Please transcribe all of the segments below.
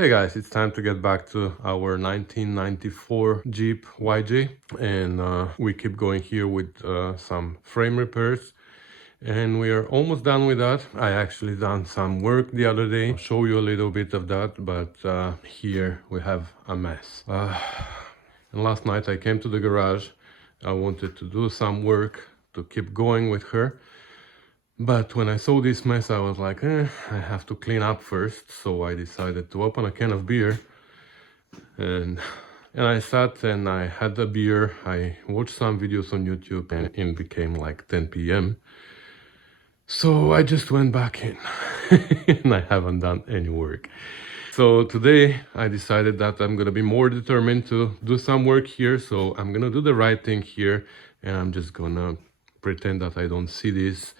Hey guys, it's time to get back to our 1994 Jeep YJ, and we keep going here with some frame repairs, and we are almost done with that. I actually done some work the other day. I'll show you a little bit of that, but here we have a mess. And last night I came to the garage. I wanted to do some work to keep going with her. But when I saw this mess, I was like, I have to clean up first. So I decided to open a can of beer. And I sat and I had a beer. I watched some videos on YouTube and it became like 10 p.m. So I just went back in and I haven't done any work. So today I decided that I'm gonna be more determined to do some work here. So I'm gonna do the right thing here and I'm just gonna pretend that I don't see this.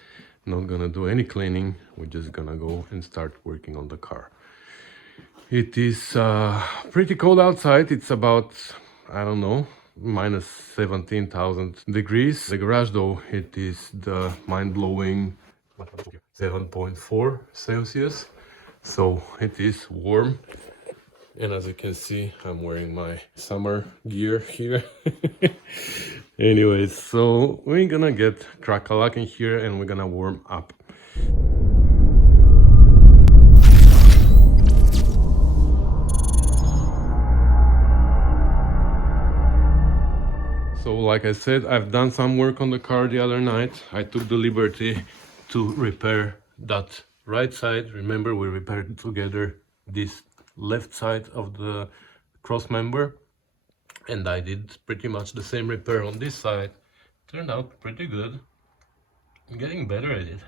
Not gonna do any cleaning. We're just gonna go and start working on the car. It is pretty cold outside. It's about, I don't know, minus 17,000 degrees. The garage though, it is the mind-blowing 7.4 Celsius. So it is warm. And as you can see, I'm wearing my summer gear here. Anyways, so we're gonna get crack-a-lack in here and we're gonna warm up. So like I said, I've done some work on the car the other night. I took the liberty to repair that right side. Remember, we repaired together this left side of the cross member. And I did pretty much the same repair on this side. Turned out pretty good. I'm getting better at it.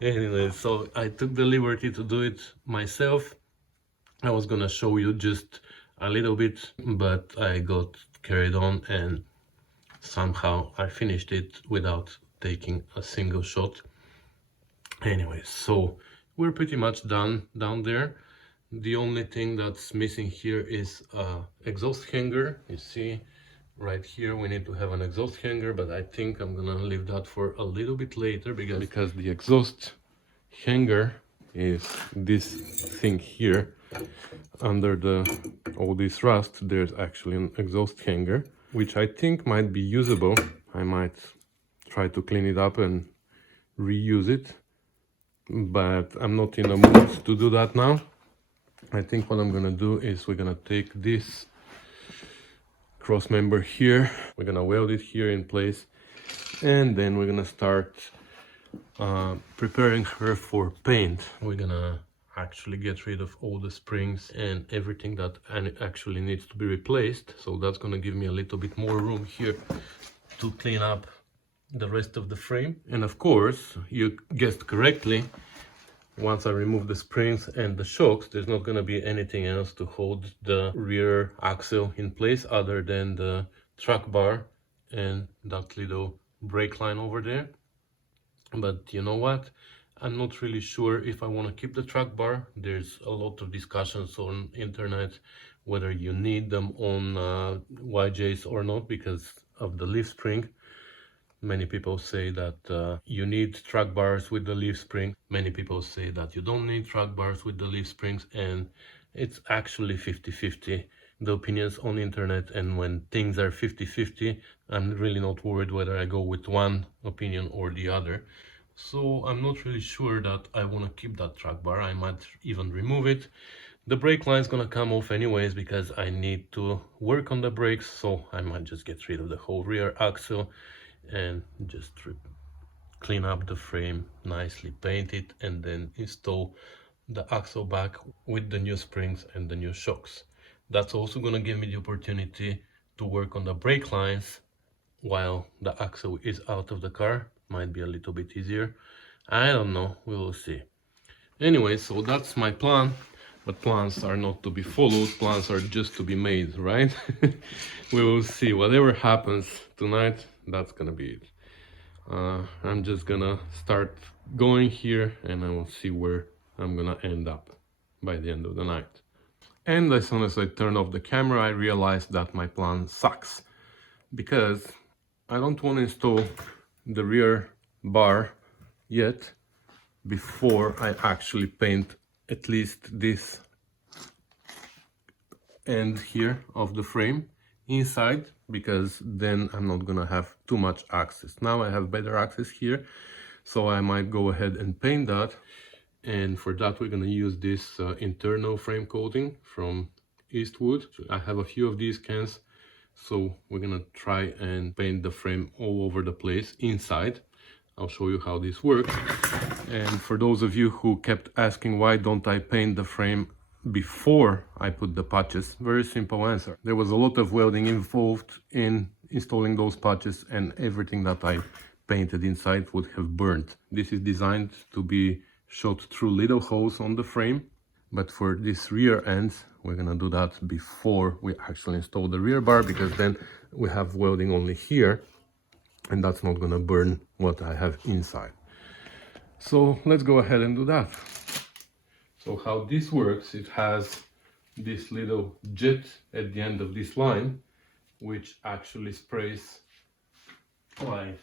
Anyway, so I took the liberty to do it myself. I was gonna show you just a little bit, but I got carried on and somehow I finished it without taking a single shot. Anyway, so we're pretty much done down there. The only thing that's missing here is exhaust hanger. You see right here we need to have an exhaust hanger, but I think I'm gonna leave that for a little bit later because the exhaust hanger is this thing here. Under all this rust there's actually an exhaust hanger, which I think might be usable. I might try to clean it up and reuse it, but I'm not in the mood to do that now. I think what I'm gonna do is we're gonna take this cross member here, we're gonna weld it here in place, and then we're gonna start preparing her for paint. We're gonna actually get rid of all the springs and everything that actually needs to be replaced. So that's gonna give me a little bit more room here to clean up the rest of the frame. And of course, you guessed correctly, once I remove the springs and the shocks, there's not going to be anything else to hold the rear axle in place other than the track bar and that little brake line over there. But you know what? I'm not really sure if I want to keep the track bar. There's a lot of discussions on internet whether you need them on YJs or not because of the leaf spring. Many people say that you need track bars with the leaf spring. Many people say that you don't need track bars with the leaf springs, and it's actually 50-50, the opinions on the internet. And when things are 50-50, I'm really not worried whether I go with one opinion or the other. So I'm not really sure that I want to keep that track bar. I might even remove it. The brake line is gonna come off anyways because I need to work on the brakes, so I might just get rid of the whole rear axle and just clean up the frame, nicely paint it, and then install the axle back with the new springs and the new shocks. That's also going to give me the opportunity to work on the brake lines while the axle is out of the car. Might be a little bit easier, I don't know, we will see. Anyway, so that's my plan. But plans are not to be followed, plans are just to be made, right? We will see. Whatever happens tonight, that's gonna be it. I'm just gonna start going here and I will see where I'm gonna end up by the end of the night. And as soon as I turned off the camera, I realized that my plan sucks because I don't want to install the rear bar yet before I actually paint at least this end here of the frame inside, because then I'm not gonna have too much access. Now I have better access here, so I might go ahead and paint that. And for that we're gonna use this internal frame coating from Eastwood. I have a few of these cans, so we're gonna try and paint the frame all over the place inside. I'll show you how this works. And for those of you who kept asking why don't I paint the frame before I put the patches, very simple answer. There was a lot of welding involved in installing those patches, and everything that I painted inside would have burnt. This is designed to be shot through little holes on the frame, but for this rear end we're gonna do that before we actually install the rear bar, because then we have welding only here, and that's not gonna burn what I have inside. So let's go ahead and do that. So how this works, it has this little jet at the end of this line, which actually sprays like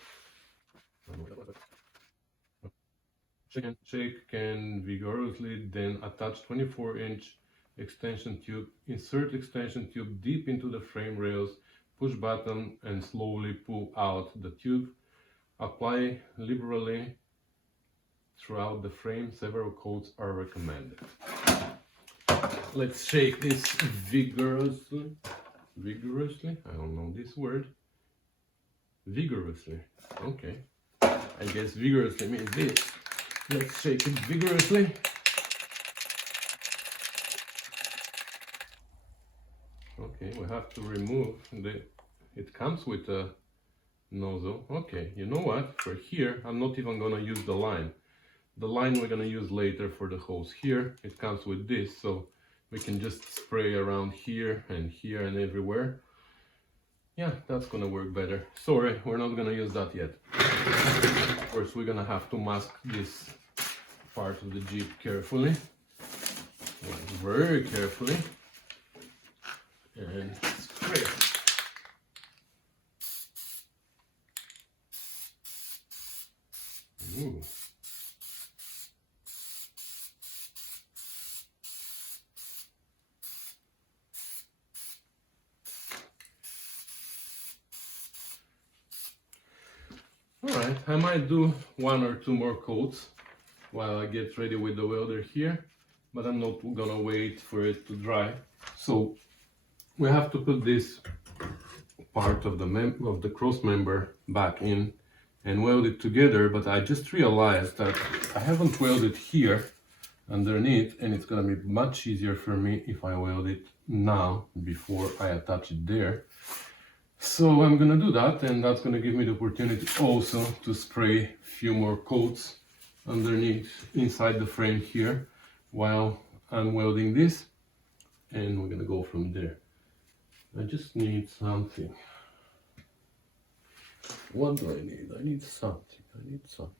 shake can vigorously, then attach 24-inch extension tube, insert extension tube deep into the frame rails, push button and slowly pull out the tube. Apply liberally throughout the frame. Several coats are recommended. Let's shake this vigorously. Vigorously? I don't know this word. Vigorously. Okay. I guess vigorously means this. Let's shake it vigorously. Okay, we have to remove it comes with a nozzle. Okay, you know what? For here, I'm not even gonna use the line. The line we're gonna use later for the hose. Here, it comes with this, so we can just spray around here and everywhere. Yeah, that's gonna work better. Sorry, we're not gonna use that yet. Of course, we're gonna have to mask this part of the Jeep carefully, very carefully, and spray. Ooh. Alright, I might do 1 or 2 more coats while I get ready with the welder here, but I'm not gonna wait for it to dry. So we have to put this part of the cross member back in and weld it together, but I just realized that I haven't welded here underneath, and it's gonna be much easier for me if I weld it now before I attach it there. So I'm gonna do that, and that's gonna give me the opportunity also to spray a few more coats underneath inside the frame here while I'm welding this, and we're gonna go from there. I just need something. What do I need? I need something. I need something.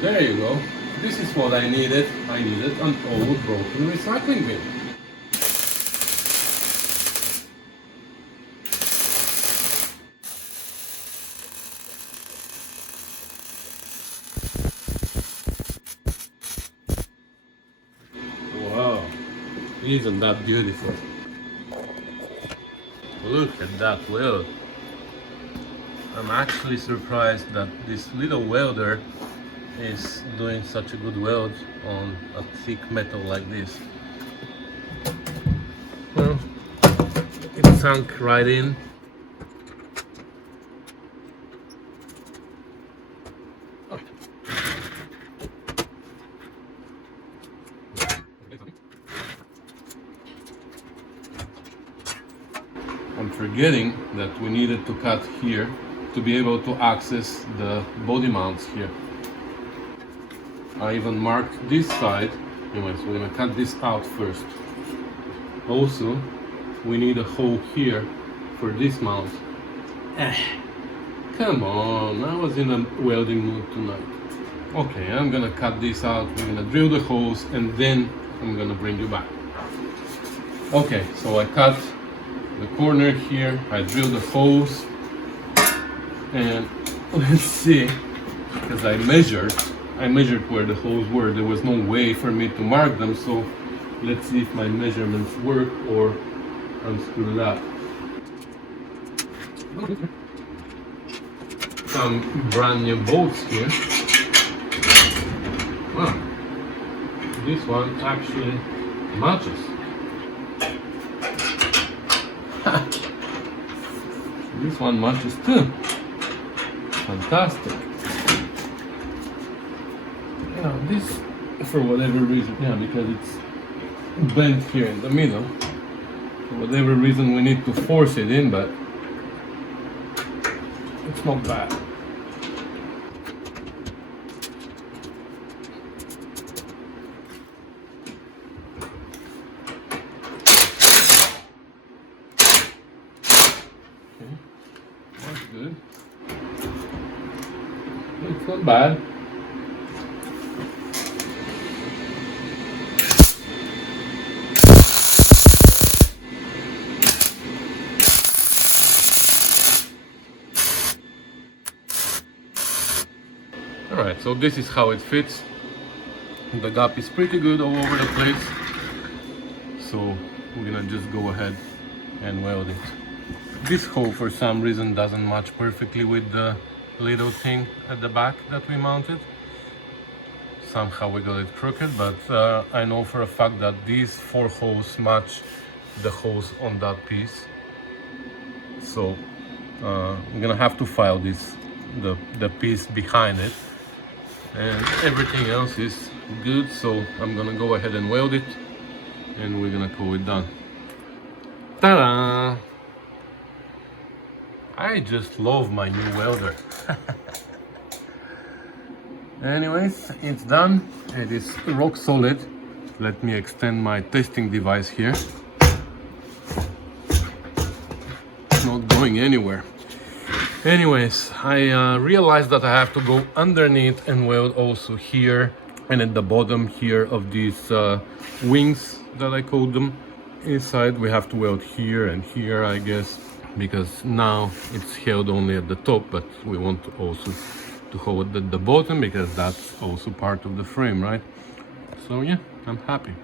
There you go. This is what I needed. I needed an old broken recycling bin. Wow, isn't that beautiful? Look at that weld. I'm actually surprised that this little welder is doing such a good weld on a thick metal like this. Well, it sunk right in. I'm forgetting that we needed to cut here to be able to access the body mounts here. I even marked this side. Anyway, so we're gonna cut this out first. Also, we need a hole here for this mount. Come on, I was in a welding mood tonight. Okay, I'm gonna cut this out. We're gonna drill the holes, and then I'm gonna bring you back. Okay, so I cut the corner here. I drilled the holes, and let's see, because I measured I measured where the holes were. There was no way for me to mark them, so let's see if my measurements work or I'm screwed up. Some brand new bolts here. Wow, this one actually matches. This one matches too. Fantastic. Now this, for whatever reason, yeah, because it's bent here in the middle. For whatever reason, we need to force it in, but it's not bad. Okay, that's good. It's not bad. Alright, so this is how it fits. The gap is pretty good all over the place. So we're gonna just go ahead and weld it. This hole for some reason doesn't match perfectly with the little thing at the back that we mounted. Somehow we got it crooked, but I know for a fact that these 4 holes match the holes on that piece. So I'm gonna have to file this, the piece behind it, and everything else is good. So I'm gonna go ahead and weld it, and we're gonna call it done. Ta-da! I just love my new welder. Anyways, it's done. It is rock solid. Let me extend my testing device here. It's not going anywhere. Anyways, I realized that I have to go underneath and weld also here and at the bottom here of these wings that I call them. Inside we have to weld here and here, I guess, because now it's held only at the top, but we want to also to hold at the bottom because that's also part of the frame, right? So yeah, I'm happy.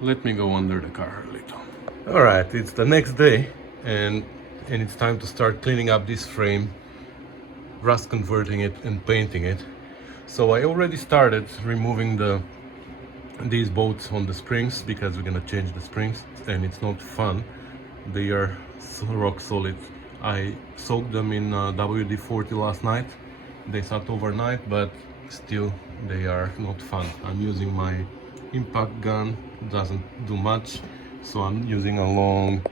Let me go under the car a little. All right, it's the next day, and it's time to start cleaning up this frame, rust converting it and painting it. So I already started removing these bolts on the springs because we're gonna change the springs, and it's not fun. They are so rock solid. I soaked them in WD-40 last night. They sat overnight, but still they are not fun. I'm using my impact gun, doesn't do much, so I'm using a long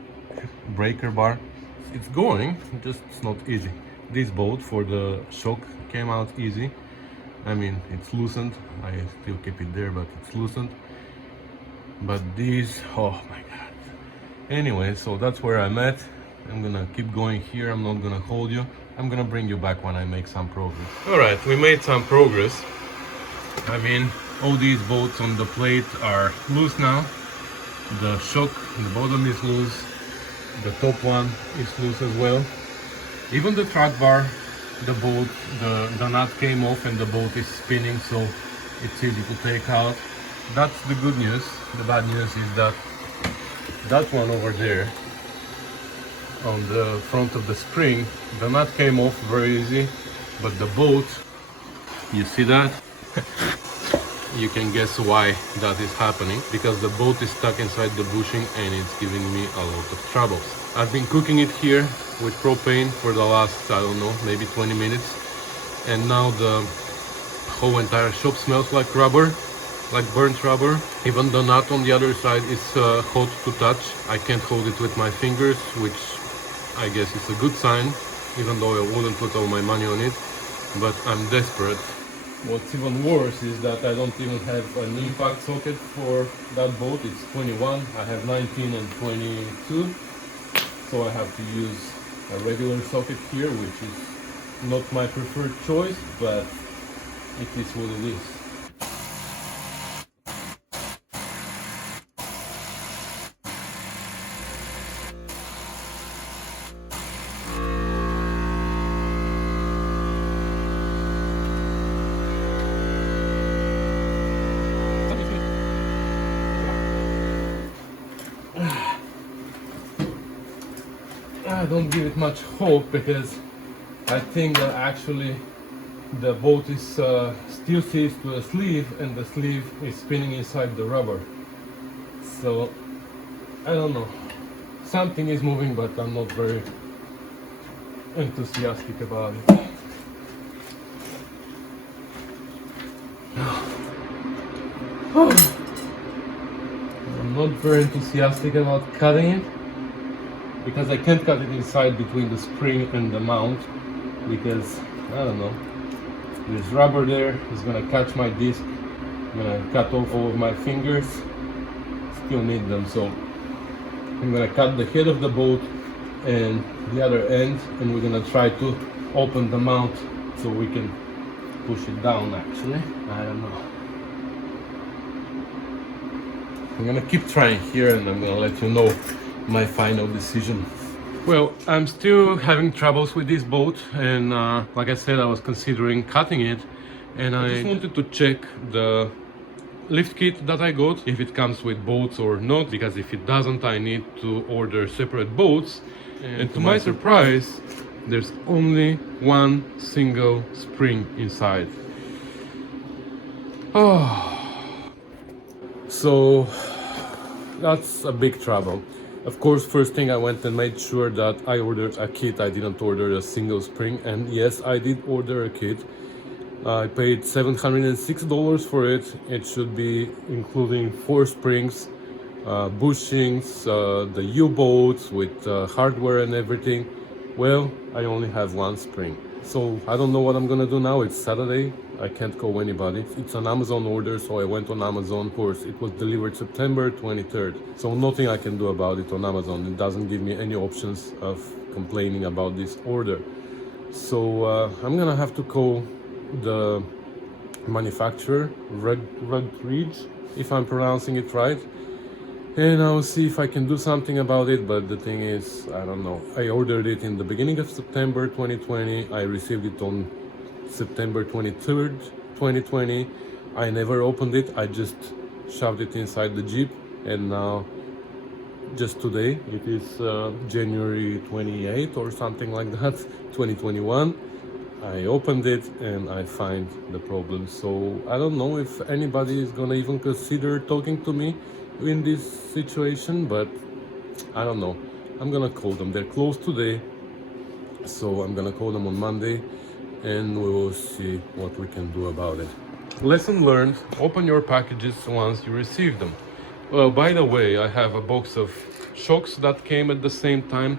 breaker bar. It's going, just it's not easy. This bolt for the shock came out easy. I mean, it's loosened. I still keep it there, but it's loosened. But these, oh my god. Anyway, so that's where I'm at. I'm gonna keep going here. I'm not gonna hold you. I'm gonna bring you back when I make some progress. All right, we made some progress. I mean, all these bolts on the plate are loose now. The shock in the bottom is loose. The top one is loose as well. Even the track bar, the bolt, the nut came off and the bolt is spinning, so it's easy to take out. That's the good news. The bad news is that that one over there on the front of the spring, the nut came off very easy, but the bolt, you see that? You can guess why that is happening, because the bolt is stuck inside the bushing and it's giving me a lot of troubles. I've been cooking it here with propane for the last, I don't know, maybe 20 minutes, and now the whole entire shop smells like rubber, like burnt rubber. Even the nut on the other side is hot to touch. I can't hold it with my fingers, which I guess is a good sign, even though I wouldn't put all my money on it, but I'm desperate. What's even worse is that I don't even have an impact socket for that bolt. It's 21, I have 19 and 22, so I have to use a regular socket here, which is not my preferred choice, but it is what it is. I don't give it much hope, because I think that actually the bolt is still seized to a sleeve, and the sleeve is spinning inside the rubber. So I don't know, something is moving, but I'm not very enthusiastic about it. I'm not very enthusiastic about cutting it, because I can't cut it inside between the spring and the mount, because I don't know, there's rubber there, it's gonna catch my disc, I'm gonna cut off all of my fingers, still need them, so I'm gonna cut the head of the bolt and the other end, and we're gonna try to open the mount so we can push it down. Actually, I don't know, I'm gonna keep trying here, and I'm gonna let you know my final decision. Well, I'm still having troubles with this bolt, and like I said, I was considering cutting it, and I just wanted to check the lift kit that I got, if it comes with bolts or not, because if it doesn't, I need to order separate bolts, and to my surprise, there's only one single spring inside. Oh, so that's a big trouble. Of course, first thing I went and made sure that I ordered a kit. I didn't order a single spring, and yes, I did order a kit. I paid $706 for it. It should be including 4 springs, bushings, the U-bolts with hardware and everything. Well, I only have 1 spring. So I don't know what I'm gonna do now. It's Saturday, I can't call anybody. It's an Amazon order, so I went on Amazon. Of course, it was delivered September 23rd. So nothing I can do about it on Amazon. It doesn't give me any options of complaining about this order. So I'm gonna have to call the manufacturer, Ridge, if I'm pronouncing it right, and I'll see if I can do something about it. But the thing is, I don't know. I ordered it in the beginning of September 2020. I received it on September 23rd, 2020. I never opened it. I just shoved it inside the Jeep, and now, just today, it is January 28th or something like that, 2021. I opened it and I find the problem. So I don't know if anybody is gonna even consider talking to me in this situation, but I don't know. I'm gonna call them. They're closed today, so I'm gonna call them on Monday, and we will see what we can do about it. Lesson learned: open your packages once you receive them. Well, by the way, I have a box of shocks that came at the same time.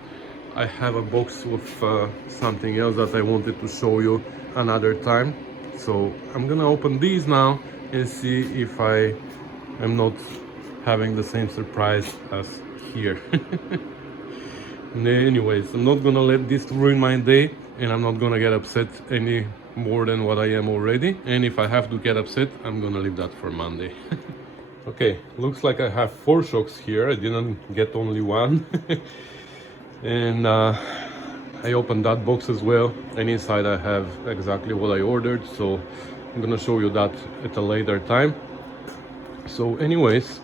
I have a box with something else that I wanted to show you another time. So I'm gonna open these now and see if I am not having the same surprise as here. Anyways, I'm not gonna let this ruin my day, and I'm not gonna get upset any more than what I am already. And if I have to get upset, I'm gonna leave that for Monday. Okay, looks like I have 4 shocks here. I didn't get only 1. And I opened that box as well, and inside I have exactly what I ordered, so I'm gonna show you that at a later time. So anyways,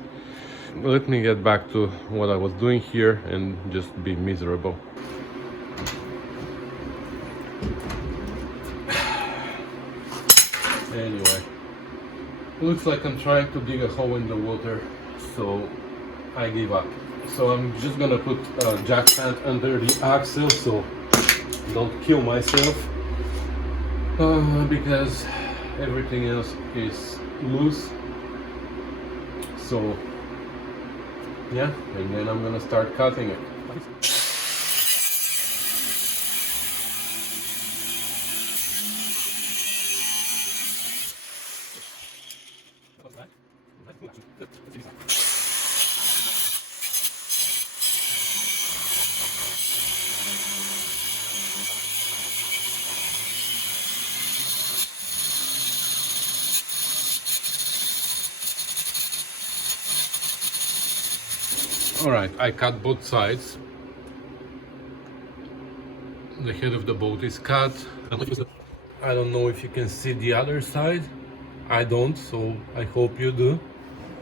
let me get back to what I was doing here and just be miserable. Anyway, looks like I'm trying to dig a hole in the water, so I give up. So I'm just gonna put a jack stand under the axle so don't kill myself, because everything else is loose. So yeah, and then I'm gonna start cutting it. Alright, I cut both sides. The head of the boat is cut. I don't know if you can see the other side. I don't, so I hope you do.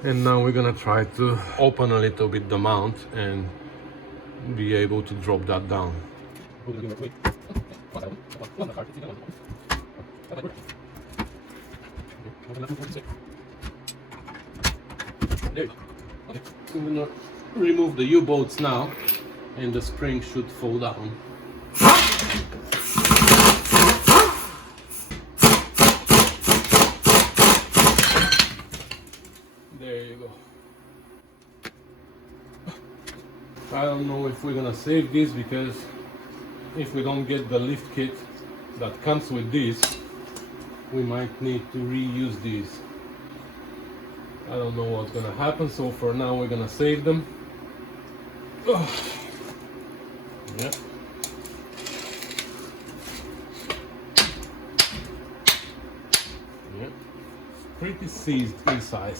And now we're gonna try to open a little bit the mount and be able to drop that down. There you go. Okay. So we're gonna remove the U-bolts now, and the spring should fall down. There you go. I don't know if we're gonna save this, because if we don't get the lift kit that comes with this, we might need to reuse these. I don't know what's gonna happen, so for now we're gonna save them. Ugh. Yeah. Yeah. Pretty seized inside.